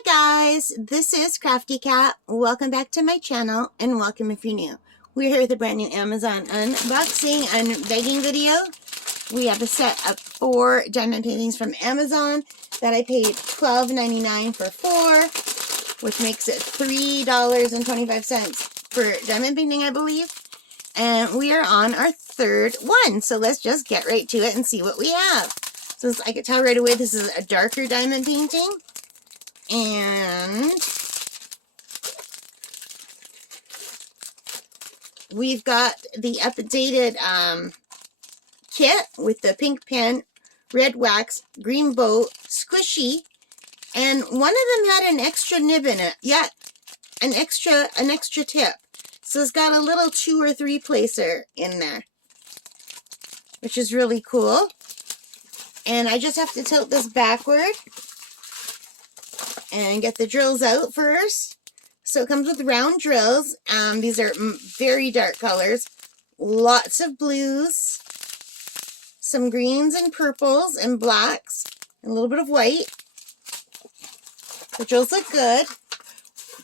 Hi guys, this is Crafty Cat. Welcome back to my channel and welcome if you're new. We're here with a brand new Amazon unboxing and begging video. We have a set of 4 diamond paintings from Amazon that I paid $12.99 for 4, which makes it $3.25 for diamond painting, I believe. And we are on our 3rd one, so let's just get right to it and see what we have. So I can tell right away this is a darker diamond painting. And we've got the updated kit with the pink pen, red wax, green bow, squishy, and one of them had an extra nib in it. Yeah, an extra tip. So it's got a little 2 or 3 placer in there, which is really cool. And I just have to tilt this backward and get the drills out first. So it comes with round drills. These are very dark colors. Lots of blues, some greens and purples and blacks, and a little bit of white. The drills look good.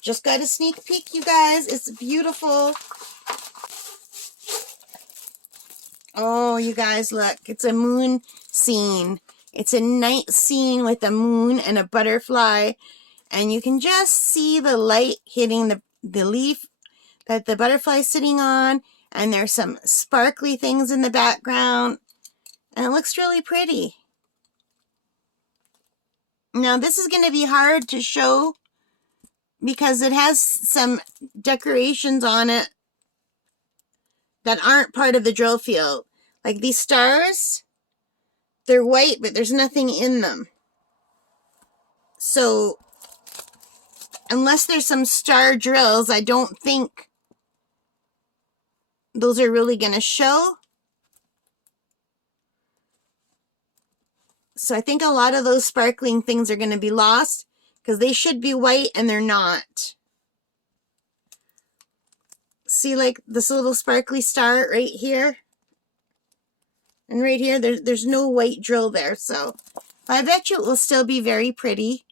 Just got a sneak peek, you guys. It's beautiful. Oh, you guys, look. It's a moon scene. It's a night scene with a moon and a butterfly. And you can just see the light hitting the leaf that the butterfly is sitting on. And there's some sparkly things in the background. And it looks really pretty. Now, this is going to be hard to show because it has some decorations on it that aren't part of the drill field. Like these stars, they're white, but there's nothing in them. So unless there's some star drills, I don't think those are really going to show. So I think a lot of those sparkling things are going to be lost because they should be white and they're not. See, like this little sparkly star right here? And right here, there's no white drill there. So I bet you it will still be very pretty.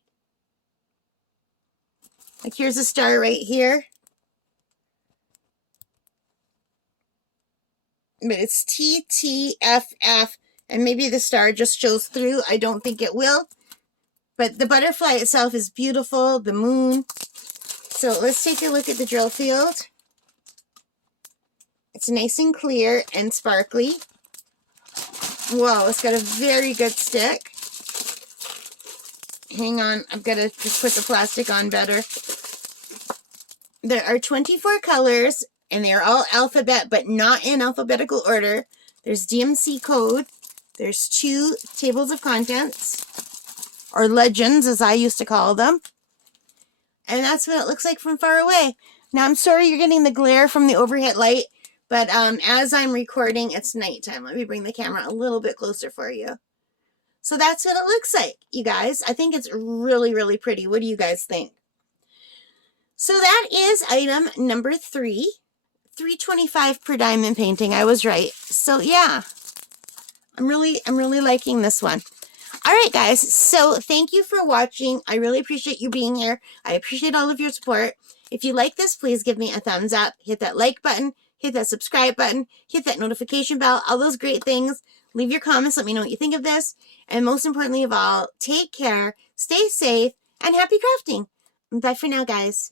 Like here's a star right here. But it's TTFF. And maybe the star just shows through. I don't think it will. But the butterfly itself is beautiful. The moon. So let's take a look at the drill field. It's nice and clear and sparkly. Whoa, it's got a very good stick. Hang on, I've got to just put the plastic on better. There are 24 colors, and they're all alphabet, but not in alphabetical order. There's DMC code. There's 2 tables of contents, or legends, as I used to call them. And that's what it looks like from far away. Now, I'm sorry you're getting the glare from the overhead light, but as I'm recording, it's nighttime. Let me bring the camera a little bit closer for you. So that's what it looks like, you guys. I think it's really, really pretty. What do you guys think? So that is item number 3. $3.25 per diamond painting. I was right. So yeah, I'm really liking this one. All right, guys. So thank you for watching. I really appreciate you being here. I appreciate all of your support. If you like this, please give me a thumbs up. Hit that like button. Hit that subscribe button. Hit that notification bell. All those great things. Leave your comments. Let me know what you think of this. And most importantly of all, take care, stay safe, and happy crafting. Bye for now, guys.